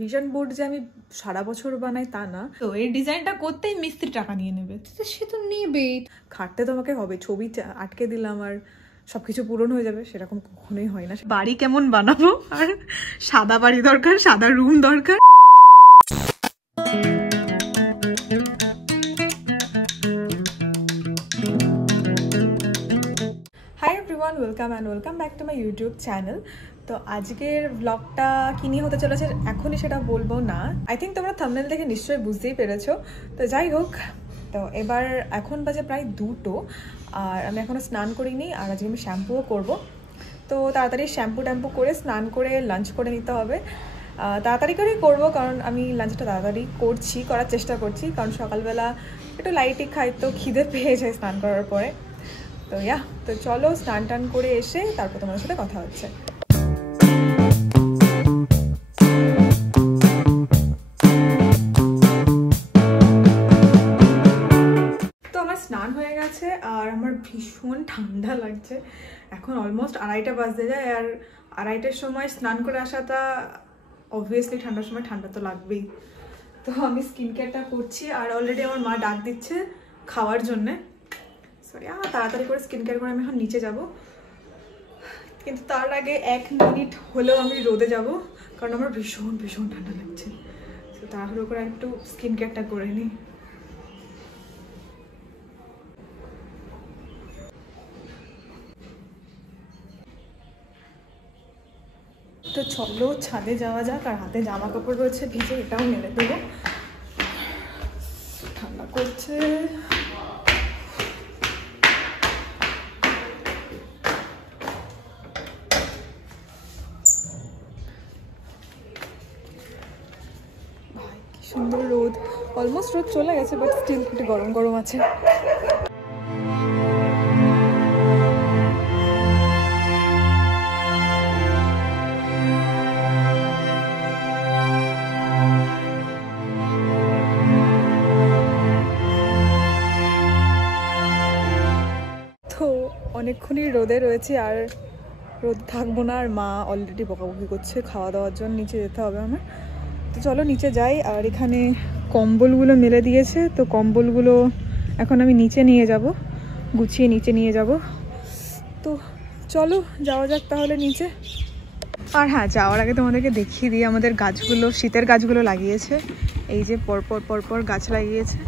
Vision board যে আমি সারা বছর বানাই তা না, তো এই ডিজাইনটা করতেই মিস্ত্রি টাকা নিয়ে নেবে। সে তো নেবে, খাটতে তোমাকে হবে, ছবি আটকে দিলাম আর সবকিছু পূরণ হয়ে যাবে, সেরকম কখনোই হয় না। বাড়ি কেমন বানাবো, আর সাদা বাড়ি দরকার, সাদা রুম দরকার। Hi everyone, welcome back to my YouTube channel. তো আজকের ব্লগটা কী নিয়ে হতে চলেছে এখনই সেটা বলবো না, আই থিঙ্ক তোমরা থাম্বনেল দেখে নিশ্চয়ই বুঝতেই পেরেছো। তো যাই হোক, তো এবার এখন বাজে প্রায় 2টো, আর আমি এখনও স্নান করিনি, আর আজকে আমি শ্যাম্পুও করবো। তো তাড়াতাড়ি শ্যাম্পু ট্যাম্পু করে স্নান করে লাঞ্চ করে নিতে হবে। তাড়াতাড়ি করেই করবো, কারণ আমি লাঞ্চটা তাড়াতাড়ি করার চেষ্টা করছি, কারণ সকালবেলা একটু লাইটই খাই, তো খিদে পেয়ে যায় স্নান করার পরে। তো তো চলো স্নান টান করে এসে তারপর তোমার সাথে কথা হচ্ছে। তো আমার স্নান হয়ে গেছে, আর আমার ভীষণ ঠান্ডা লাগছে। এখন অলমোস্ট 2:30 বাজতে যায়, আর 2:30টার সময় স্নান করে আসাটা অবভিয়াসলি ঠান্ডার সময় ঠান্ডা তো লাগবেই। তো আমি স্কিন কেয়ারটা করছি, আর অলরেডি আমার মা ডাক দিচ্ছে খাওয়ার জন্যে। সরি, তাড়াতাড়ি করে স্কিন কেয়ার করে আমি এখন নিচে যাব, কিন্তু তার আগে 1 মিনিট হলেও আমি রোদে যাব, কারণ আমার ভীষণ ঠান্ডা লাগছে। তো তাড়াহুড়ো করে একটু স্কিন কেয়ারটা করে নিই। তো চলো ছাদে যাওয়া যাক, আর হাতে জামা কাপড় রয়েছে ভিজে, এটাও মেলে দেবো, ঠান্ডা করছে। সুন্দর রোদ, অলমোস্ট রোদ চলে গেছে, বাট স্টিল একটু গরম গরম আছে। তো অনেকক্ষণই রোদে রয়েছে, আর রোদ থাকবো না, আর মা অলরেডি বকাবকি করছে খাওয়া দাওয়ার জন্য, নিচে যেতে হবে আমার। তো চলো নিচে যাই, আর এখানে কম্বলগুলো মেলে দিয়েছে, তো কম্বলগুলো এখন আমি নিচে নিয়ে যাব, গুছিয়ে নিচে নিয়ে যাব। তো চলো যাওয়া যাক তাহলে নিচে। আর হ্যাঁ, যাওয়ার আগে তোমাদেরকে দেখিয়ে দিই আমাদের গাছগুলো, শীতের গাছগুলো লাগিয়েছে। এই যে পরপর গাছ লাগিয়েছে,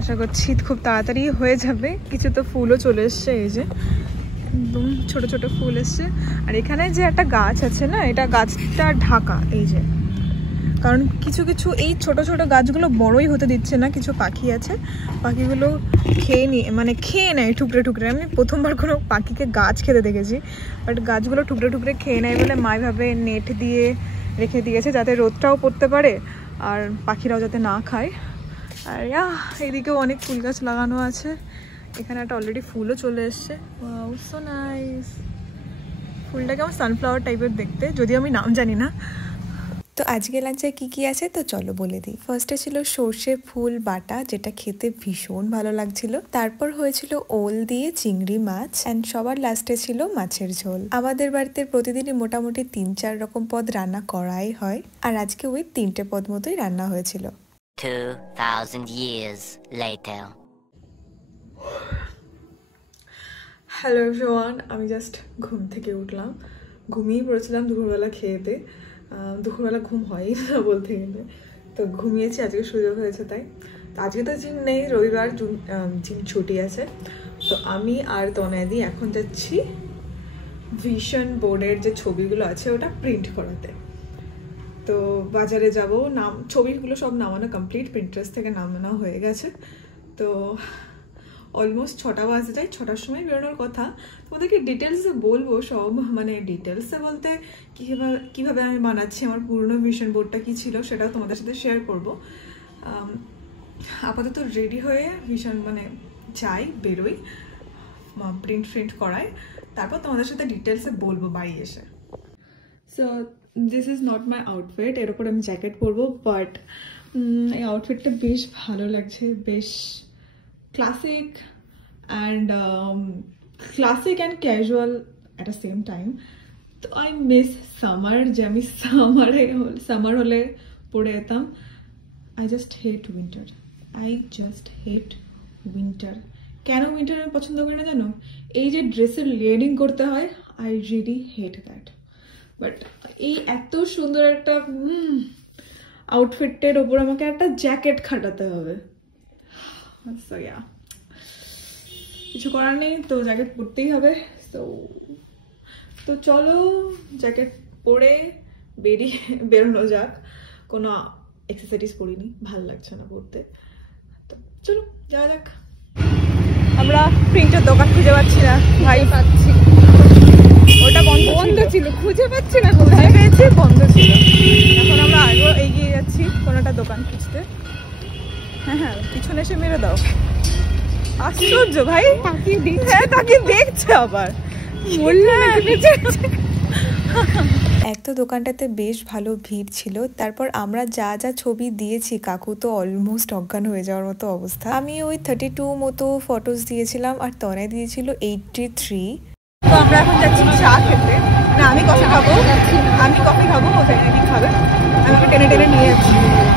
আশা করছি শীত খুব তাড়াতাড়ি হয়ে যাবে। কিছু তো ফুলও চলে এসছে, এই যে একদম ছোট ছোট ফুল এসছে। আর এখানে যে একটা গাছ আছে না, এটা গাছটা ঢাকা, এই যে, কারণ কিছু এই ছোট ছোট গাছগুলো বড়ই হতে দিচ্ছে না। কিছু পাখি আছে, পাখিগুলো খেয়ে নেয় টুকরে। আমি প্রথমবার কোনো পাখিকে গাছ খেতে দেখেছি, বাট গাছগুলো টুকরে খেয়ে নেয় বলে মা ভাবে নেট দিয়ে রেখে দিয়েছে, যাতে রোদটাও পড়তে পারে আর পাখিরাও যাতে না খায়। আর এইদিকেও অনেক ফুল গাছ লাগানো আছে। এখানে একটা অলরেডি ফুলও চলে এসছে, ওয়াও সো নাইস। ফুলটা কেমন সানফ্লাওয়ার টাইপের দেখতে, যদিও আমি নাম জানি না। তো আজকে লাঞ্চে কি আছে তো চলো বলে দিই। ফার্স্টে ছিল সর্ষে ফুল বাটা, যেটা খেতে ভীষণ ভালো লাগছিল। তারপর হয়েছিল ওল দিয়ে চিংড়ি মাছ, অ্যান্ড সবার লাস্টে ছিল মাছের ঝোল। আমাদের বাড়িতে প্রতিদিনই মোটামুটি 3-4 রকম পদ রান্না করাই হয়, আর আজকে ওই 3টে পদ মতোই রান্না হয়েছিল। 2000 years later. হ্যালো এভরিওয়ান, আমি জাস্ট ঘুম থেকে উঠলাম। ঘুমিয়ে পড়েছিলাম দুপুরবেলা খেয়েতে, দুপুরবেলা ঘুম হয়ই না বলতে গেলে, তো ঘুমিয়েছি, আজকে সুযোগ হয়েছে তাই। তো আজকে তো জিম নেই, রবিবার, জিম ছুটি আছে। তো আমি আর তনয়াদি এখন যাচ্ছি ভিশন বোর্ডের যে ছবিগুলো আছে ওটা প্রিন্ট করাতে। তো বাজারে যাব, ছবিগুলো সব নামানো কমপ্লিট, প্রিন্টারেস্ট থেকে নামানো হয়ে গেছে। তো অলমোস্ট 6টা বাজে যায়, 6টার সময় বেরোনোর কথা। তোমাদেরকে ডিটেলসে বলবো সব, ডিটেলসে বলতে কীভাবে আমি বানাচ্ছি, আমার পুরনো ভিশন বোর্ডটা কী ছিল সেটাও তোমাদের সাথে শেয়ার করব। আপাতত রেডি হয়ে ভিশন যাই, বেরোই, প্রিন্ট করাই, তারপর তোমাদের সাথে ডিটেলসে বলবো বাড়ি এসে। So this is not my outfit, এর উপর আমি জ্যাকেট পরবো, বাট এই আউটফিটটা বেশ ভালো লাগছে, বেশ classic and casual at the same time. তো I miss summer, যে আমি সামার হলে পরে যেতাম। আই জাস্ট হেট উইন্টার, কেন উইন্টার আমি পছন্দ করি না জানো? এই যে ড্রেসের লেয়ারিং করতে হয়, I really hate that. But এই এত সুন্দর একটা আউটফিটের ওপর আমাকে একটা জ্যাকেট খাটাতে হবে, কিছু করার নেই, তো জ্যাকেট পরতেই হবে। তো চলো জ্যাকেট পরে বেরোনো যাক। কোনো এক্সেসরিজ পরিনি, ভাল লাগছে না পরতে, তো চলো যাওয়া যাক। আমরা প্রিন্টের দোকান খুঁজে পাচ্ছি না ভাই, পাচ্ছি ওটা বন্ধ ছিল, খুঁজে পাচ্ছি না, কোথায় পেয়েছি, বন্ধ ছিল। এখন আমরা আরো এগিয়ে যাচ্ছি কোনো একটা দোকান খুঁজতে। হ্যাঁ পিছনে এসে মেরে দাও, আশ্চর্য ভাই, হ্যাঁ তাকে দেখছে আবার বললে। এক তো দোকানটাতে বেশ ভালো ভিড় ছিল, তারপর আমরা যা যা ছবি দিয়েছি কাকু তো অলমোস্ট অজ্ঞান হয়ে যাওয়ার মতো অবস্থা। আমি ওই 32 মতো ফটোস দিয়েছিলাম আর তনায় দিয়েছিল 83। তো আমরা এখন যাচ্ছি চা খেতে, না আমি কফি খাবো, ও চাইনিজ খাবে, আমি ওকে টেনে টেনে নিয়ে যাচ্ছি।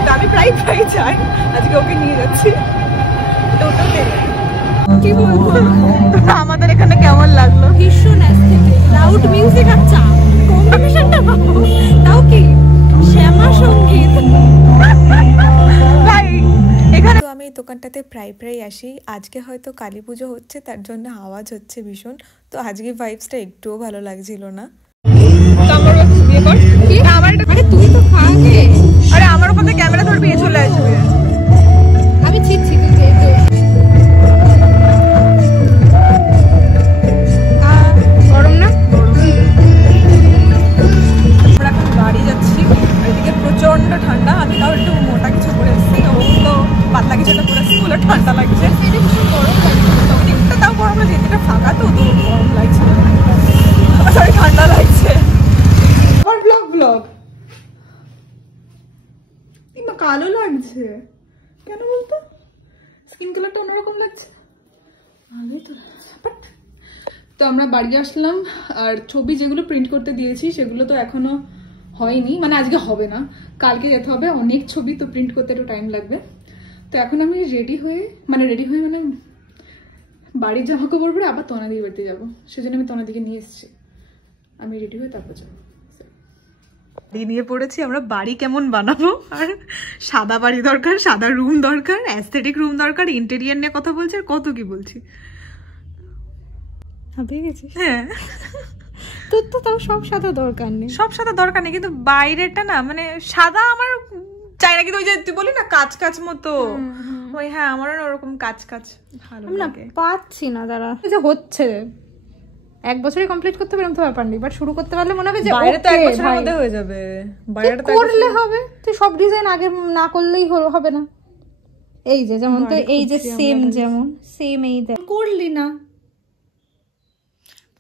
তো আমি প্রায় চাই আজকে ওকে নিয়ে যাচ্ছি টোটোতে। কি বলবো, আমাদের এখানে কেমন লাগলো? ভীষণ অ্যাস্থেটিক, লাউড মিউজিক আর চা কম্বিনেশনটা ভাবো, তাও কি শ্যামা সঙ্গীত ভাই এখানে। তো আমি এই দোকানটাতে প্রায় আসি। আজকে হয়তো কালী পুজো হচ্ছে, তার জন্য আওয়াজ হচ্ছে ভীষণ, তো আজকে ভাইবসটা একটুও ভালো লাগছিল না। তুই তো খাওয়াকে, আরে আমার উপর ক্যামেরা ধরবি, চলে আসবে। আমি চিচ্ছি তুই যে গরম না, আমরা এখন বাড়ি যাচ্ছি, এদিকে প্রচন্ড ঠান্ডা। আমি তাও একটু মোটা কিছু পরে এসেছি, ও তো পাতলা কিছু একটা পরে এসেছি, বলে ঠান্ডা লাগছে। গরম লাগছে, ওদিকটা তাও গরম লাগছে, এদিকটা ফাঁকা তো গরম লাগছে, সরি ঠান্ডা লাগছে। আবার ব্লগ কালো লাগছে কেন বলতো? স্কিন কালারটা অন্যরকম লাগছে, ভালোই তো লাগছে। তো আমরা বাড়ি আসলাম, আর ছবি যেগুলো প্রিন্ট করতে দিয়েছি সেগুলো তো এখনো হয়নি, মানে আজকে হবে না, কালকে যেতে হবে। অনেক ছবি তো প্রিন্ট করতে একটু টাইম লাগবে। তো এখন আমি রেডি হয়ে মানে বাড়ির জামা কাপড় পরে আবার তনাদির বাড়িতে যাবো, সেজন্য আমি তনাদিকে নিয়ে এসেছি। আমি রেডি হয়ে তারপর যাবো। নিয়ে পড়েছি আমরা বাড়ি কেমন বানাবো, আর সাদা বাড়ি দরকার, সাদা রুম দরকার, অ্যাস্থেটিক রুম দরকার, ইন্টেরিয়ার নিয়ে কথা বলছি, আর কত কি বলছি। হাঁপিয়ে গেছিস? হ্যাঁ, তোর তো তাও সব সাদা দরকার নেই, কিন্তু বাইরেটা না মানে সাদা আমার চাই না, কিন্তু ওই যে তুই বলি না কাচ কাচ মতো, ওই হ্যাঁ আমারও না ওরকম কাচ কাচ ভালো লাগে। পাচ্ছি না দাঁড়া, যে হচ্ছে 1 বছরই কমপ্লিট করতে পারলাম তো ব্যাপার নেই, বাট শুরু করতে পারলে মনে হবে যে বাইরে তো 1 বছরের মধ্যে হয়ে যাবে, বাইরে তো করলে হবে। তুই সব ডিজাইন আগে না করলেই হবে না। এই যে যেমন তো এই যে সেম এই দেখ করলি না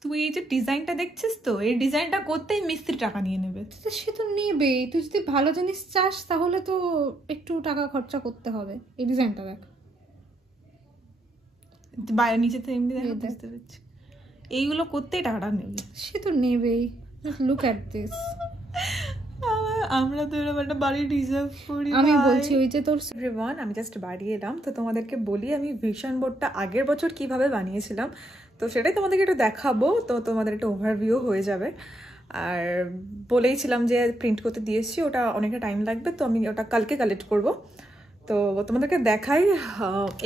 তুই, এই যে ডিজাইনটা দেখছিস তো, এই ডিজাইনটা করতেই মিস্ত্রি টাকা নিয়ে নেবে। সে তো নেবেই, তুই যদি ভালো জিনিস চাস তাহলে তো একটু টাকা খরচা করতে হবে। এই ডিজাইনটা দেখ, বাইরে নিচে তো এমনি দেখা বুঝতে পারছি, এইগুলো করতেই টাকাটা নেবে। সে তো নেবেই, লুক অ্যাট দিস। আমরা তো এরকম একটা বাড়ি ডিজার্ভ করি। আমি বলছি ওই যে তোর এভরিওয়ান, আমি জাস্ট বাড়ি এলাম, তো তোমাদেরকে বলি আমি ভিশন বোর্ডটা আগের বছর কিভাবে বানিয়েছিলাম, তো সেটাই তোমাদেরকে একটু দেখাবো, তো তোমাদের একটা ওভারভিউ হয়ে যাবে। আর বলেইছিলাম যে প্রিন্ট করতে দিয়েছি, ওটা অনেকটা টাইম লাগবে, তো আমি ওটা কালকে কালেক্ট করব। তো তোমাদেরকে দেখাই,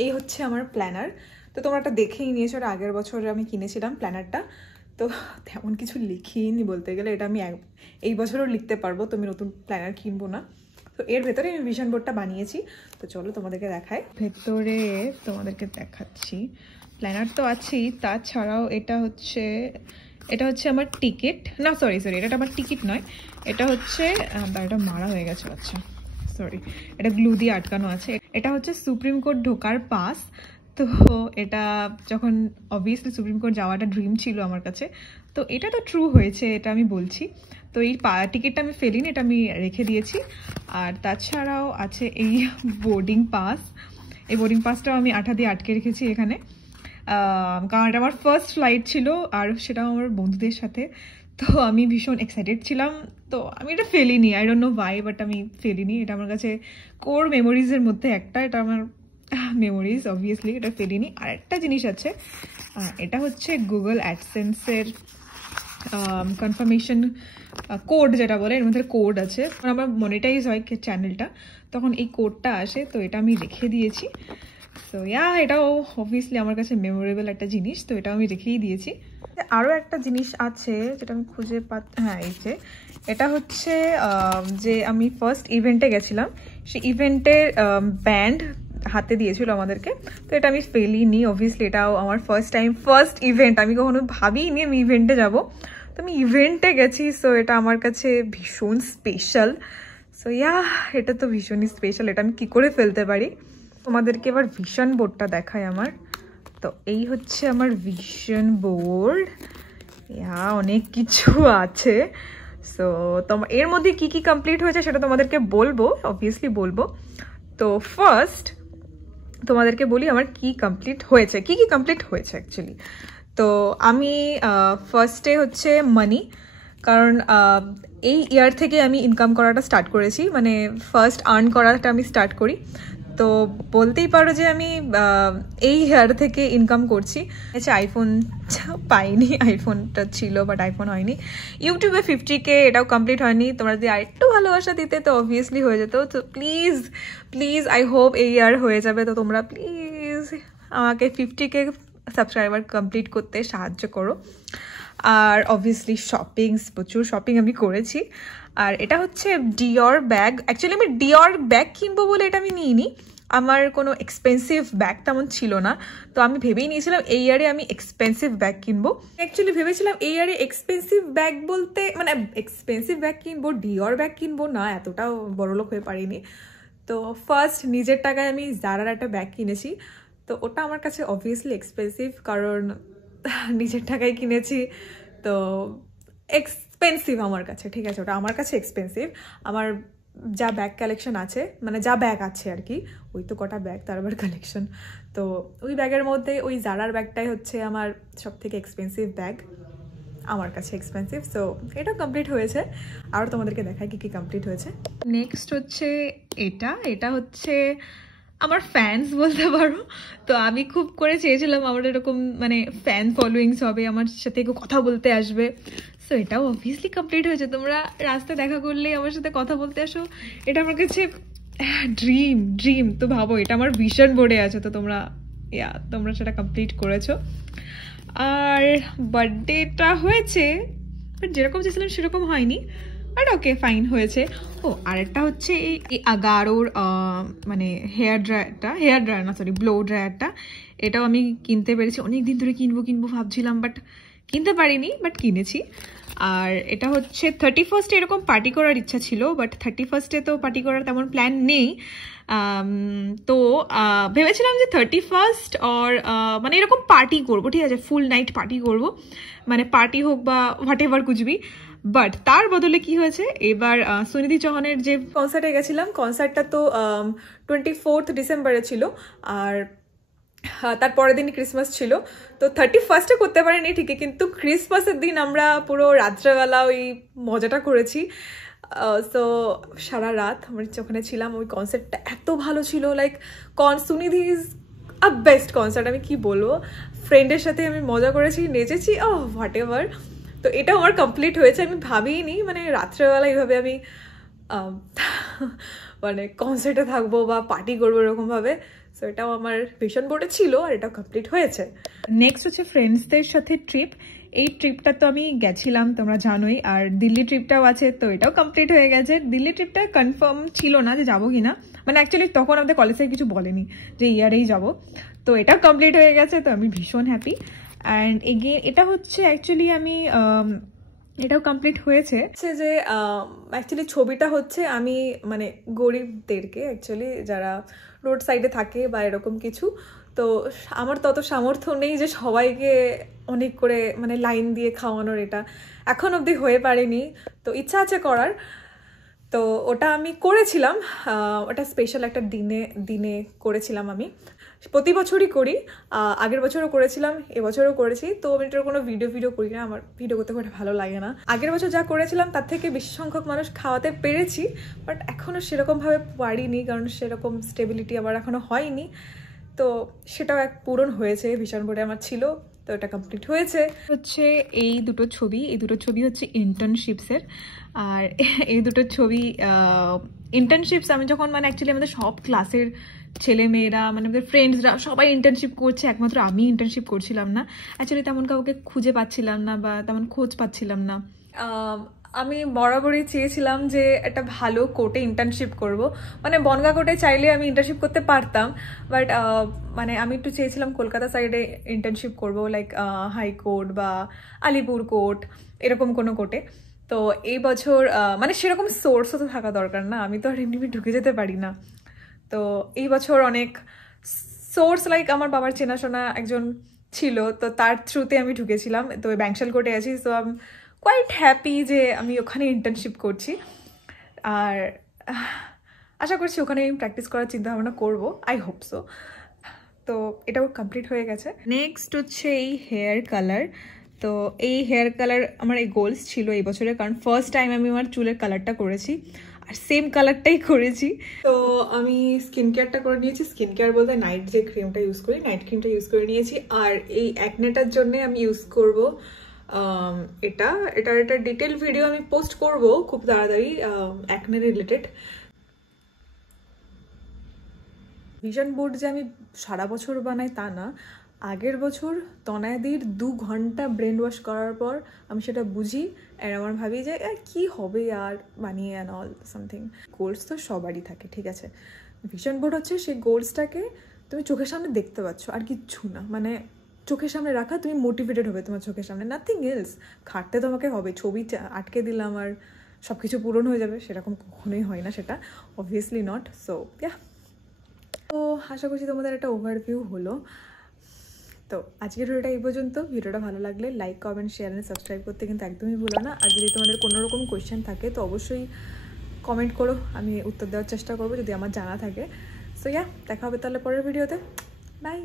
এই হচ্ছে আমার প্ল্যানার। তো তোমরা একটা দেখেই নিয়েছো, ওটা আগের বছর আমি কিনেছিলাম প্ল্যানারটা। তো তেমন কিছু লিখিনি বলতে গেলে, এটা আমি এই বছরও লিখতে পারবো, তো আমি নতুন প্ল্যানার কিনবো না। তো এর ভেতরে আমি ভিশন বোর্ডটা বানিয়েছি, তো চলো তোমাদেরকে দেখাই। ভেতরে তোমাদেরকে দেখাচ্ছি, প্ল্যানার তো আছেই, তাছাড়াও এটা হচ্ছে আমার টিকিট, না সরি এটা আমার টিকিট নয়, এটা হচ্ছে এটা মারা হয়ে গেছে, আচ্ছা সরি, এটা গ্লু দিয়ে আটকানো আছে। এটা হচ্ছে সুপ্রিম কোর্ট ঢোকার পাস। তো এটা যখন অবভিয়াসলি সুপ্রিম কোর্ট যাওয়াটা ড্রিম ছিল আমার কাছে, তো এটা তো ট্রু হয়েছে, এটা আমি বলছি। তো এই টিকিটটা আমি ফেলিনি, এটা আমি রেখে দিয়েছি। আর তাছাড়াও আছে এই বোর্ডিং পাস, এই বোর্ডিং পাসটাও আমি আঠা দিয়ে আটকে রেখেছি এখানে, কারণ এটা আমার ফার্স্ট ফ্লাইট ছিল, আর সেটাও আমার বন্ধুদের সাথে। তো আমি ভীষণ এক্সাইটেড ছিলাম তো আমি এটা ফেলিনি, I don't know why, but আমি ফেলিনি। এটা আমার কাছে কোর মেমোরিজের মধ্যে একটা, এটা আমার মেমোরিজ, অবভিয়াসলি এটা ফেলিনি। আর একটা জিনিস আছে, এটা হচ্ছে গুগল অ্যাডসেন্সের কনফার্মেশন কোড যেটা বলে, এর মধ্যে কোড আছে। আমার মনিটাইজ হয় চ্যানেলটা, তখন এই কোডটা আসে, তো এটা আমি রেখে দিয়েছি। তো এটাও অবভিয়াসলি আমার কাছে মেমোরেবল একটা জিনিস, তো এটা আমি রেখেই দিয়েছি। আরও একটা জিনিস আছে যেটা আমি খুঁজে এই যে এটা হচ্ছে যে আমি ফার্স্ট ইভেন্টে গেছিলাম, সেই ইভেন্টের ব্যান্ড হাতে দিয়েছিল আমাদেরকে। তো এটা আমি ফেলিনি, অবভিয়াসলি এটাও আমার ফার্স্ট ইভেন্ট। আমি কখনো ভাবিনি আমি ইভেন্টে যাব, তো আমি ইভেন্টে গেছি। সো এটা আমার কাছে ভীষণ স্পেশাল। সো এটা তো ভীষণই স্পেশাল, এটা আমি কি করে ফেলতে পারি। তোমাদেরকে এবার ভিশন বোর্ডটা দেখাই আমার। তো এই হচ্ছে আমার ভিশন বোর্ড, অনেক কিছু আছে। সো এর মধ্যে কি কি কমপ্লিট হয়েছে সেটা তোমাদেরকে বলবো, অবভিয়াসলি বলবো। তো ফার্স্ট তোমাদেরকে বলি আমার কি কমপ্লিট হয়েছে, কি কমপ্লিট হয়েছে অ্যাকচুয়ালি। তো আমি ফার্স্টে হচ্ছে মানি, কারণ এই ইয়ার থেকে আমি ইনকাম করাটা স্টার্ট করেছি, মানে ফার্স্ট আর্ন করাটা আমি স্টার্ট করি। তো বলতেই পারো যে আমি এই ইয়ার থেকে ইনকাম করছি। আচ্ছা, আইফোন পাইনি, আইফোনটা ছিল বাট আইফোন হয়নি। ইউটিউবে 50K, এটাও কমপ্লিট হয়নি। তোমরা যদি আরেকটু ভালোবাসা দিতে তো অবভিয়াসলি হয়ে যেত। তো প্লিজ আই হোপ এই ইয়ার হয়ে যাবে। তো তোমরা প্লিজ আমাকে 50K সাবস্ক্রাইবার কমপ্লিট করতে সাহায্য করো। আর অবভিয়াসলি প্রচুর শপিং আমি করেছি। আর এটা হচ্ছে ডিওর ব্যাগ। অ্যাকচুয়ালি আমি ডিওর ব্যাগ কিনবো বলে এটা আমি নিইনি, আমার কোনো এক্সপেন্সিভ ব্যাগ তেমন ছিল না। তো আমি ভেবেই নিয়েছিলাম এই ইয়ারে আমি এক্সপেন্সিভ ব্যাগ কিনবো। অ্যাকচুয়ালি ভেবেছিলাম এই ইয়ারে এক্সপেন্সিভ ব্যাগ বলতে মানে এক্সপেন্সিভ ব্যাগ কিনবো, ডিওর ব্যাগ কিনবো না, এতটাও বড়লোক হয়ে পারিনি। তো ফার্স্ট নিজের টাকায় আমি জারার একটা ব্যাগ কিনেছি। তো ওটা আমার কাছে অবভিয়াসলি এক্সপেন্সিভ, কারণ নিজের টাকায় কিনেছি, তো এক্সপেন্সিভ আমার কাছে, ঠিক আছে, ওটা আমার কাছে এক্সপেন্সিভ। আমার যা ব্যাগ কালেকশন আছে, মানে যা ব্যাগ আছে আর কি, ওই তো কটা ব্যাগ, তার আবার কালেকশন। তো ওই ব্যাগের মধ্যে ওই জারার ব্যাগটাই হচ্ছে আমার সব থেকে এক্সপেন্সিভ ব্যাগ, আমার কাছে এক্সপেন্সিভ। সো এটা কমপ্লিট হয়েছে। আর তোমাদেরকে দেখাই কি কমপ্লিট হয়েছে। নেক্সট হচ্ছে এটা হচ্ছে আমার ফ্যান্স বলতে পারো। তো আমি খুব করে চেয়েছিলাম আমার এরকম মানে ফ্যান ফলোয়িংস হবে, আমার সাথে কেউ কথা বলতে আসবে। সো এটাও অবভিয়াসলি কমপ্লিট হয়েছে। তোমরা রাস্তায় দেখা করলে আমার সাথে কথা বলতে আসো, এটা আমার কাছে ড্রিম। তো ভাবো এটা আমার ভিশন বোর্ডে আছে। তো তোমরা সেটা কমপ্লিট করেছো। আর বার্থডেটা হয়েছে, বাট যেরকম চেয়েছিলাম সেরকম হয়নি, বাট ওকে ফাইন হয়েছে। আরেকটা হচ্ছে এই আগারোর মানে হেয়ার ড্রায়ার না, সরি, ব্লো ড্রায়ারটা। এটাও আমি কিনতে পেরেছি, অনেক দিন ধরে কিনবো ভাবছিলাম, বাট কিনতে পারিনি, বাট কিনেছি। আর এটা হচ্ছে 31st এরকম পার্টি করার ইচ্ছা ছিল, বাট 31st তো পার্টি করার তেমন প্ল্যান নেই। তো ভেবেছিলাম যে 31st মানে এরকম পার্টি করবো, ঠিক আছে, ফুল নাইট পার্টি করবো, মানে পার্টি হোক বা হোয়াট এভার কুচবি। বাট তার বদলে কি হয়েছে, এবার সুনিধি চৌহানের যে কনসার্টে গেছিলাম, কনসার্টটা তো 24 ডিসেম্বরে ছিল, আর তার পরের দিনই ক্রিসমাস ছিল। তো 31st করতে পারিনি ঠিকই, কিন্তু ক্রিসমাসের দিন আমরা পুরো রাত্রেবেলা ওই মজাটা করেছি। সো সারা রাত আমরা ওখানে ছিলাম। ওই কনসার্টটা এত ভালো ছিল, like Sunidhi is a best concert, আমি কি বলবো। ফ্রেন্ডের সাথে আমি মজা করেছি, নেচেছি, হোয়াট এভার। তো এটাও আমার কমপ্লিট হয়েছে। আমি ভাবিনি মানে রাত্রেবেলা এইভাবে আমি মানে কনসার্টে থাকবো বা পার্টি করবো এরকমভাবে। সো এটাও আমার ভিশন বোর্ডে ছিল, আর এটাও কমপ্লিট হয়েছে। নেক্সট হচ্ছে ফ্রেন্ডসদের সাথে ট্রিপ। এই ট্রিপটা তো আমি গেছিলাম, তোমরা জানোই। আর দিল্লি ট্রিপটাও আছে, তো এটাও কমপ্লিট হয়ে গেছে। দিল্লি ট্রিপটা কনফার্ম ছিল না যে যাবো কিনা, মানে অ্যাকচুয়ালি তখন আমাদের কলেজ থেকে কিছু বলেনি যে ইয়ারেই যাবো। তো এটাও কমপ্লিট হয়ে গেছে, তো আমি ভীষণ হ্যাপি। অ্যান্ড এগেন এটা হচ্ছে অ্যাকচুয়ালি আমি এটাও কমপ্লিট হয়েছে যে অ্যাকচুয়ালি ছবিটা হচ্ছে আমি মানে গরিবদেরকে, অ্যাকচুয়ালি যারা রোড সাইডে থাকে বা এরকম কিছু, তো আমার তত সামর্থ্য নেই যে সবাইকে অনেক করে মানে লাইন দিয়ে খাওয়ানোর, এটা এখন অবধি হয়ে পারেনি। তো ইচ্ছা আছে করার, তো ওটা আমি করেছিলাম, ওটা স্পেশাল একটা দিনে করেছিলাম। আমি প্রতি বছরই করি, আগের বছরও করেছিলাম, এবছরও করেছি। তো আমি এটার কোনো ভিডিও করি না, আমার ভিডিও করতে খুব ভালো লাগে না। আগের বছর যা করেছিলাম তার থেকে বেশি সংখ্যক মানুষ খাওয়াতে পেরেছি, বাট এখনও সেরকমভাবে পারিনি, কারণ সেরকম স্টেবিলিটি আমার এখনও হয়নি। তো সেটাও এক পূরণ হয়েছে, ভিশন বোর্ডে আমার ছিল, তো এটা কমপ্লিট হয়েছে। হচ্ছে এই দুটো ছবি হচ্ছে ইন্টার্নশিপসের। আর এই দুটো ছবি ইন্টার্নশিপস আমি যখন মানে অ্যাকচুয়ালি আমাদের সব ক্লাসের ছেলে মেয়েরা মানে আমাদের ফ্রেন্ডসরা সবাই ইন্টার্নশিপ করছে, একমাত্র আমি ইন্টার্নশিপ করছিলাম না। অ্যাকচুয়ালি তেমন কাউকে খুঁজে পাচ্ছিলাম না বা তেমন খোঁজ পাচ্ছিলাম না। আমি বরাবরই চেয়েছিলাম যে একটা ভালো কোর্টে ইন্টার্নশিপ করব, মানে বনগা কোর্টে চাইলে আমি ইন্টার্নশিপ করতে পারতাম, বাট মানে আমি একটু চেয়েছিলাম কলকাতা সাইডে ইন্টার্নশিপ করব, লাইক হাইকোর্ট বা আলিপুর কোর্ট, এরকম কোনো কোর্টে। তো এই বছর মানে সেরকম সোর্সও তো থাকা দরকার না, আমি তো আর এমনি ঢুকে যেতে পারি না। তো এই বছর অনেক সোর্স, লাইক আমার বাবার চেনাশোনা একজন ছিল, তো তার থ্রুতে আমি ঢুকেছিলাম। তো ব্যাংশাল কোর্টে আছি, so I am quite happy যে আমি ওখানে ইন্টার্নশিপ করছি। আর আশা করছি ওখানে আমি প্র্যাকটিস করার চিন্তা ভাবনা করবো, আই হোপ সো। তো এটাও কমপ্লিট হয়ে গেছে। নেক্সট হচ্ছে এই হেয়ার কালার। তো এই হেয়ার কালার আমার এই গোলস ছিল এই বছরের, কারণ ফার্স্ট টাইম আমি আমার চুলের কালারটা করেছি আর সেম কালারটাই করেছি। তো আমি স্কিন কেয়ারটা করে নিয়েছি, স্কিন কেয়ার বলতে নাইট যে ক্রিমটা ইউজ করি, নাইট ক্রিমটা ইউজ করে নিয়েছি। আর এই অ্যাকনেটার জন্য আমি ইউজ করব এটা ডিটেল ভিডিও আমি পোস্ট করব খুব তাড়াতাড়ি, অ্যাকনে রিলেটেড। ভিশন বোর্ড যে আমি সারা বছর বানাই তা না, আগের বছর তনায়াদির 2 ঘন্টা ব্রেন ওয়াশ করার পর আমি সেটা বুঝি, আর আমার ভাবি যে কি হবে আর বানিয়ে অ্যান্ড অল সামথিং। গোলস তো সবারই থাকে, ঠিক আছে, ভিশন বোর্ড হচ্ছে সেই গোলসটাকে তুমি চোখের সামনে দেখতে পাচ্ছ, আর কিচ্ছু না, মানে চোখের সামনে রাখা, তুমি মোটিভেটেড হবে তোমার চোখের সামনে, নাথিং এলস। খাটতে তোমাকে হবে, ছবি আটকে দিলাম আর সব কিছু পূরণ হয়ে যাবে, সেরকম কখনোই হয় না, সেটা অবভিয়াসলি নট। সো ইয়া, তো আশা করছি তোমাদের একটা ওভারভিউ হলো। তো আজকের ভিডিওটা এই পর্যন্ত। ভিডিওটা ভালো লাগলে like, comment, share and subscribe করতে কিন্তু একদমই ভুলো না। আর যদি তোমাদের কোনো রকম কোয়েশ্চেন থাকে তো অবশ্যই কমেন্ট করো, আমি উত্তর দেওয়ার চেষ্টা করবো যদি আমার জানা থাকে। সো ইয়া, দেখা হবে তাহলে পরের ভিডিওতে। বাই।